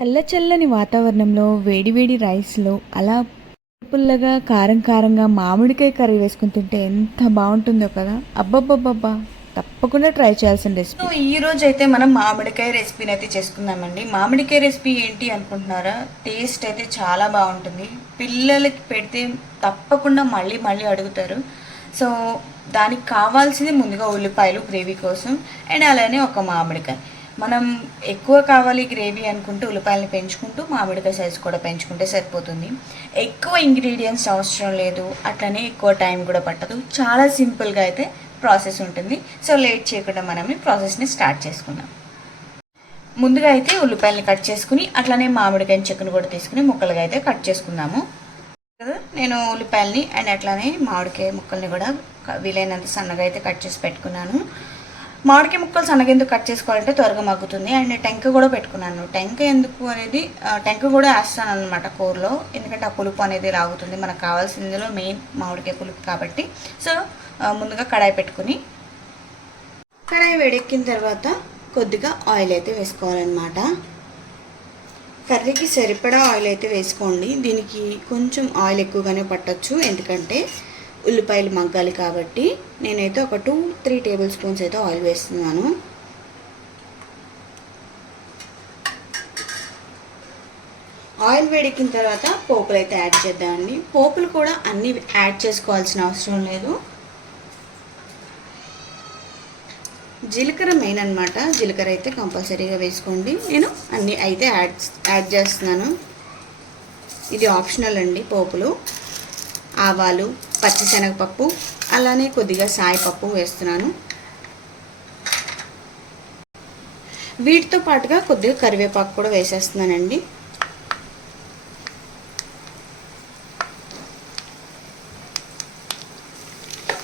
చల్లచల్లని వాతావరణంలో వేడివేడి రైస్లో అలా పుల్లగా కారం కారంగా మామిడికాయ కర్రీ వేసుకుని తింటే ఎంత బాగుంటుందో కదా. అబ్బబ్బబ్బబ్బా తప్పకుండా ట్రై చేయాల్సిన రెసిపీ. సో ఈ రోజు అయితే మనం మామిడికాయ రెసిపీని అయితే చేసుకుందామండి. మామిడికాయ రెసిపీ ఏంటి అనుకుంటున్నారా? టేస్ట్ అయితే చాలా బాగుంటుంది. పిల్లలకి పెడితే తప్పకుండా మళ్ళీ మళ్ళీ అడుగుతారు. సో దానికి కావాల్సింది ముందుగా ఉల్లిపాయలు గ్రేవీ కోసం అండ్ అలానే ఒక మామిడికాయ. మనం ఎక్కువ కావాలి గ్రేవీ అనుకుంటే ఉల్లిపాయలని పెంచుకుంటూ మామిడికాయ సైజ్ కూడా పెంచుకుంటే సరిపోతుంది. ఎక్కువ ఇంగ్రీడియంట్స్ అవసరం లేదు అట్లనే ఎక్కువ టైం కూడా పట్టదు. చాలా సింపుల్గా అయితే ప్రాసెస్ ఉంటుంది. సో లేట్ చేయకుండా మనం ఈ ప్రాసెస్ని స్టార్ట్ చేసుకుందాం. ముందుగా అయితే ఉల్లిపాయలని కట్ చేసుకుని అట్లనే మామిడికాయ చెక్కును కూడా తీసుకుని ముక్కలుగా అయితే కట్ చేసుకుందాము. నేను ఉల్లిపాయలని అండ్ అట్లానే మామిడికాయ ముక్కల్ని కూడా వీలైనంత సన్నగా అయితే కట్ చేసి పెట్టుకున్నాను. మామిడికాయ ముక్కలు సన్నగా ఎందుకు కట్ చేసుకోవాలంటే త్వరగా మగ్గుతుంది. అండ్ టెంక కూడా పెట్టుకున్నాను. టెంక ఎందుకు అనేది టెంక కూడా వేస్తాను అనమాట కూరలో. ఎందుకంటే ఆ పులుపు అనేది లాగుతుంది. మనకు కావాల్సిందిలో మెయిన్ మామిడికాయ పులుపు కాబట్టి. సో ముందుగా కడాయి పెట్టుకుని కడాయి వేడెక్కిన తర్వాత కొద్దిగా ఆయిల్ అయితే వేసుకోవాలన్నమాట. కర్రీకి సరిపడా ఆయిల్ అయితే వేసుకోండి. దీనికి కొంచెం ఆయిల్ ఎక్కువగానే పట్టొచ్చు. ఎందుకంటే ఉల్లిపాయలు మగ్గాలి కాబట్టి నేనైతే ఒక టూ త్రీ టేబుల్ స్పూన్స్ అయితే ఆయిల్ వేస్తున్నాను. ఆయిల్ వేడెక్కిన తర్వాత పోపులు అయితే యాడ్ చేద్దామండి. పోపులు కూడా అన్నీ యాడ్ చేసుకోవాల్సిన అవసరం లేదు. జీలకర్ర మెయిన్ అనమాట జీలకర్ర అయితే కంపల్సరీగా వేసుకోండి. నేను అన్నీ అయితే యాడ్ యాడ్ చేస్తున్నాను. ఇది ఆప్షనల్ అండి పోపులు. ఆవాలు పచ్చిశనగపప్పు అలానే కొద్దిగా సాయపప్పు వేస్తున్నాను. వీటితో పాటుగా కొద్దిగా కరివేపాకు కూడా వేసేస్తున్నానండి.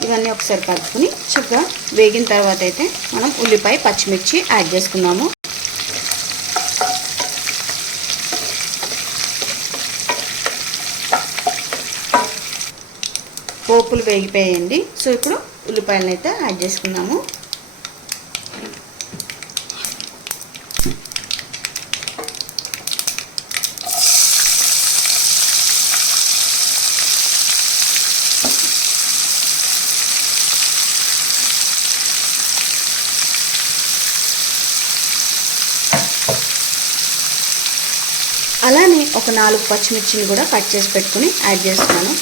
ఇవన్నీ ఒకసారి కలుపుకుని చక్కగా వేగిన తర్వాత అయితే మనం ఉల్లిపాయ పచ్చిమిర్చి యాడ్ చేసుకున్నాము పోపులు వేగిపోయాయండి. సో ఇప్పుడు ఉల్లిపాయలను అయితే యాడ్ చేసుకున్నాము అలానే ఒక నాలుగు పచ్చిమిర్చిని కూడా కట్ చేసి పెట్టుకుని యాడ్ చేస్తున్నాను.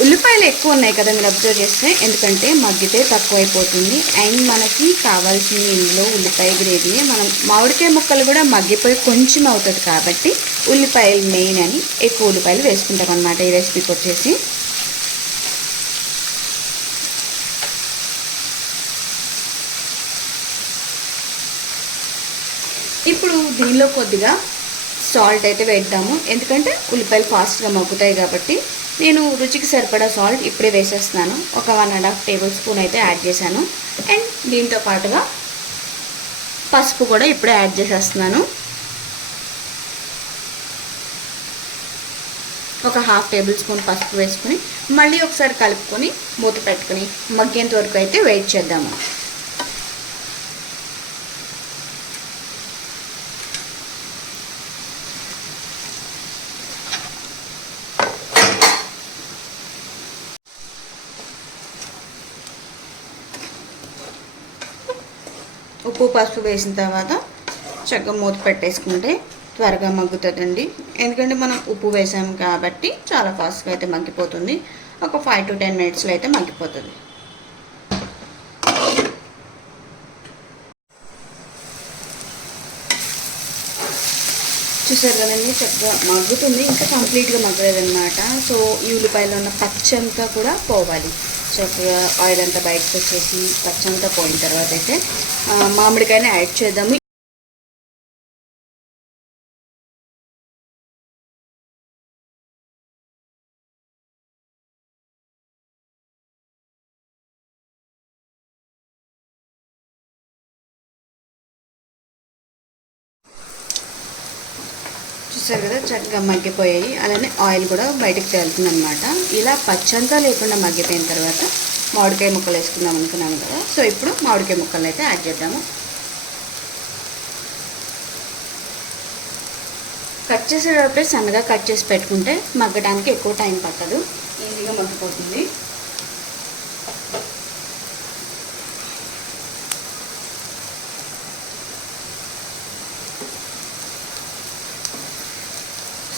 ఉల్లిపాయలు ఎక్కువ ఉన్నాయి కదా మీరు అబ్జర్వ్ చేస్తే ఎందుకంటే మగ్గితే తక్కువైపోతుంది. అండ్ మనకి కావాల్సిన ఇందులో ఉల్లిపాయ గ్రేవీ మనం మామిడికాయ ముక్కలు కూడా మగ్గిపోయి కొంచెం అవుతుంది కాబట్టి ఉల్లిపాయలు మెయిన్ అని ఎక్కువ ఉల్లిపాయలు వేసుకుంటాం అనమాట ఈ రెసిపీకి వచ్చేసి. ఇప్పుడు దీనిలో కొద్దిగా సాల్ట్ అయితే వేద్దాము. ఎందుకంటే ఉల్లిపాయలు ఫాస్ట్గా మగ్గుతాయి కాబట్టి నేను రుచికి సరిపడా సాల్ట్ ఇప్పుడే వేసేస్తున్నాను. ఒక one and half tablespoon అయితే యాడ్ చేశాను. అండ్ దీంతో పాటుగా పసుపు కూడా ఇప్పుడే యాడ్ చేసేస్తున్నాను. ఒక హాఫ్ టేబుల్ స్పూన్ పసుపు వేసుకుని మళ్ళీ ఒకసారి కలుపుకొని మూత పెట్టుకుని మగ్గేంత వరకు అయితే వెయిట్ చేద్దాము. ఉప్పు పసుపు వేసిన తర్వాత చక్కగా మూత పెట్టేసుకుంటే త్వరగా మగ్గుతుందండి. ఎందుకంటే మనం ఉప్పు వేసాము కాబట్టి చాలా ఫాస్ట్గా అయితే మగ్గిపోతుంది. ఒక ఫైవ్ టు టెన్ మినిట్స్లో అయితే మగ్గిపోతుంది. చూసారు కదండి చక్కగా మగ్గుతుంది. ఇంకా కంప్లీట్గా మగ్గలేదన్నమాట. సో ఈ ఉల్లిపాయలో ఉన్న పచ్చంతా కూడా పోవాలి. చక్కగా ఆయిల్ అంతా బయటకు వచ్చేసి పచ్చంతా పోయిన తర్వాత అయితే మామిడికాయని యాడ్ చేద్దాము. చూసారు కదా చక్కగా మగ్గిపోయాయి. అలానే ఆయిల్ కూడా బయటకు తేలుతుంది అనమాట ఇలా పచ్చంతా లేకుండా మగ్గిపోయిన తర్వాత మామిడికాయ ముక్కలు వేసుకుందాం అనుకున్నాము కదా. సో ఇప్పుడు మామిడికాయ ముక్కలు అయితే యాడ్ చేద్దాము. కట్ చేసేటప్పుడే సన్నగా కట్ చేసి పెట్టుకుంటే మగ్గడానికి ఎక్కువ టైం పట్టదు. ఈజీగా మగ్గిపోతుంది.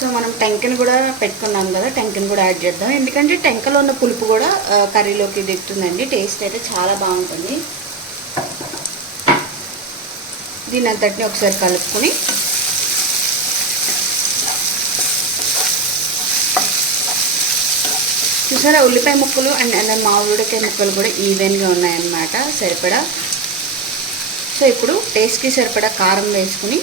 సో మనం టెంకని కూడా పెట్టుకున్నాం కదా టెంకని కూడా యాడ్ చేద్దాం. ఎందుకంటే టెంకలో ఉన్న పులుపు కూడా కర్రీలోకి దిగుతుందండి. టేస్ట్ అయితే చాలా బాగుంటుంది. దీని అంతటిని ఒకసారి కలుపుకొని చూసారా ఉల్లిపాయ ముక్కలు అండ్ అండ్ మామిడికాయ ముక్కలు కూడా ఈవెన్గా ఉన్నాయన్నమాట సరిపడా. సో ఇప్పుడు టేస్ట్కి సరిపడా కారం వేసుకుని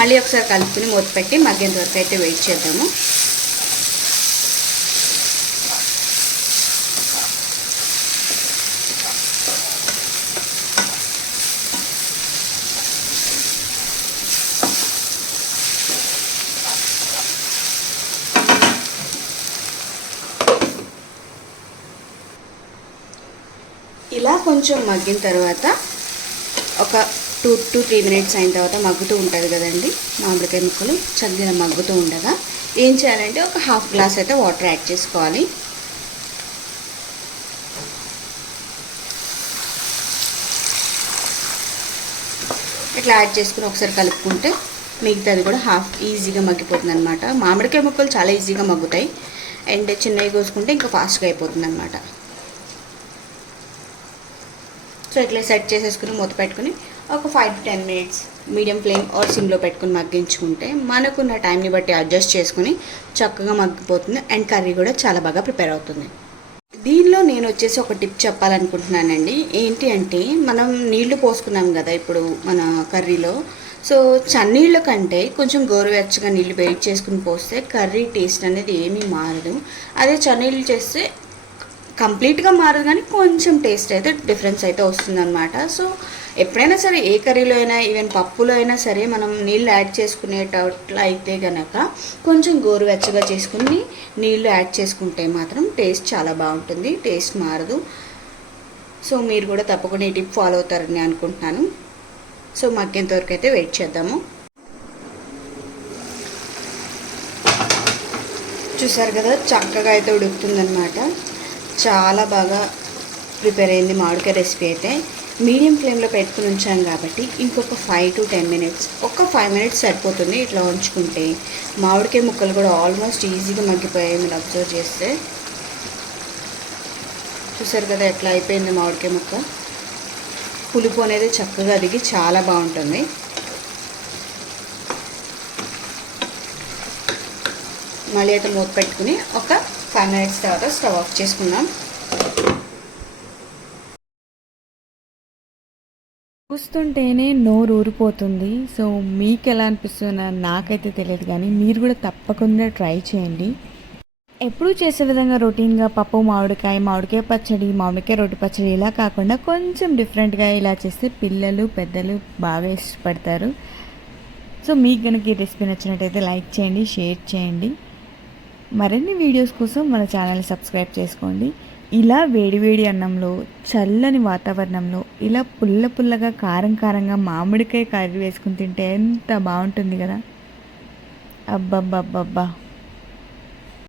మళ్ళీ ఒకసారి కలుపుకుని మూత పెట్టి మగ్గేంత వరకు అయితే వెయిట్ చేద్దాము. ఇలా కొంచెం మగ్గిన తర్వాత ఒక టూ టు త్రీ మినిట్స్ అయిన తర్వాత మగ్గుతూ ఉంటుంది కదండి. మామిడికాయ ముక్కలు చక్కగా మగ్గుతూ ఉండగా ఏం చేయాలంటే ఒక హాఫ్ గ్లాస్ అయితే వాటర్ యాడ్ చేసుకోవాలి. ఇట్లా యాడ్ చేసుకుని ఒకసారి కలుపుకుంటే మిగతాది కూడా హాఫ్ ఈజీగా మగ్గిపోతుంది అనమాట మామిడికాయ ముక్కలు చాలా ఈజీగా మగ్గుతాయి. అండ్ చిన్నవి కోసుకుంటే ఇంకా ఫాస్ట్గా అయిపోతుంది అనమాట సో ఇట్లా సెట్ చేసేసుకుని మూత పెట్టుకుని ఒక five to ten minutes medium flame or సిమ్లో పెట్టుకుని మగ్గించుకుంటే మనకున్న టైంని బట్టి అడ్జస్ట్ చేసుకుని చక్కగా మగ్గిపోతుంది అండ్ కర్రీ కూడా చాలా బాగా ప్రిపేర్ అవుతుంది. దీనిలో నేను వచ్చేసి ఒక టిప్ చెప్పాలనుకుంటున్నానండి. ఏంటి అంటే మనం నీళ్ళు పోసుకున్నాం కదా ఇప్పుడు మన కర్రీలో సో చన్నీళ్ళ కంటే కొంచెం గోరువెచ్చగా నీళ్ళు వేడి చేసుకుని పోస్తే కర్రీ టేస్ట్ అనేది ఏమీ మారదు. అదే చన్నీళ్ళు చేస్తే కంప్లీట్గా మారదు కానీ కొంచెం టేస్ట్ అయితే డిఫరెన్స్ అయితే వస్తుందన్నమాట. సో ఎప్పుడైనా సరే ఏ కర్రీలో అయినా ఈవెన్ పప్పులో అయినా సరే మనం నీళ్ళు యాడ్ చేసుకునేటట్లు అయితే గనక కొంచెం గోరువెచ్చగా చేసుకుని నీళ్ళు యాడ్ చేసుకుంటే మాత్రం టేస్ట్ చాలా బాగుంటుంది టేస్ట్ మారదు. సో మీరు కూడా తప్పకుండా ఈ టిప్ ఫాలో అవుతారని అనుకుంటున్నాను. సో మగ్గేంత వరకు అయితే వెయిట్ చేద్దాము. చూసారు కదా చక్కగా అయితే ఉడుకుతుందనమాట చాలా బాగా ప్రిపేర్ అయింది మామిడికాయ రెసిపీ అయితే. మీడియం ఫ్లేమ్లో పెట్టుకుని ఉంచాం కాబట్టి ఇంకొక ఫైవ్ టు టెన్ మినిట్స్ ఒక ఫైవ్ మినిట్స్ సరిపోతుంది ఇట్లా ఉంచుకుంటే. మామిడికాయ ముక్కలు కూడా ఆల్మోస్ట్ ఈజీగా మగ్గిపోయాయి మీరు అబ్జర్వ్ చేస్తే. చూసారు కదా ఎట్లా అయిపోయింది మామిడికాయ ముక్క? పులుపు అనేది చక్కగా దిగి చాలా బాగుంటుంది. మళ్ళీ అయితే మూత పెట్టుకుని ఒక ఫైవ్ మినిట్స్ తర్వాత స్టవ్ ఆఫ్ చేసుకుందాం. చూస్తుంటేనే నోరు ఊరిపోతుంది. సో మీకు ఎలా అనిపిస్తుందో నాకైతే తెలియదు కానీ మీరు కూడా తప్పకుండా ట్రై చేయండి. ఎప్పుడూ చేసే విధంగా రొటీన్గా పప్పు మామిడికాయ మామిడికాయ పచ్చడి మామిడికాయ రొట్టి పచ్చడి ఇలా కాకుండా కొంచెం డిఫరెంట్గా ఇలా చేస్తే పిల్లలు పెద్దలు బాగా ఇష్టపడతారు. సో మీకు కనుక ఈ రెసిపీ నచ్చినట్టయితే లైక్ చేయండి షేర్ చేయండి. మరిన్ని వీడియోస్ కోసం మన ఛానల్ సబ్స్క్రైబ్ చేసుకోండి. ఇలా వేడివేడి అన్నంలో చల్లని వాతావరణంలో ఇలా పుల్ల పుల్లగా కారం కారంగా మామిడికాయ కర్రీ వేసుకుని తింటే ఎంత బాగుంటుంది కదా? అబ్బబ్బబ్బబ్బా.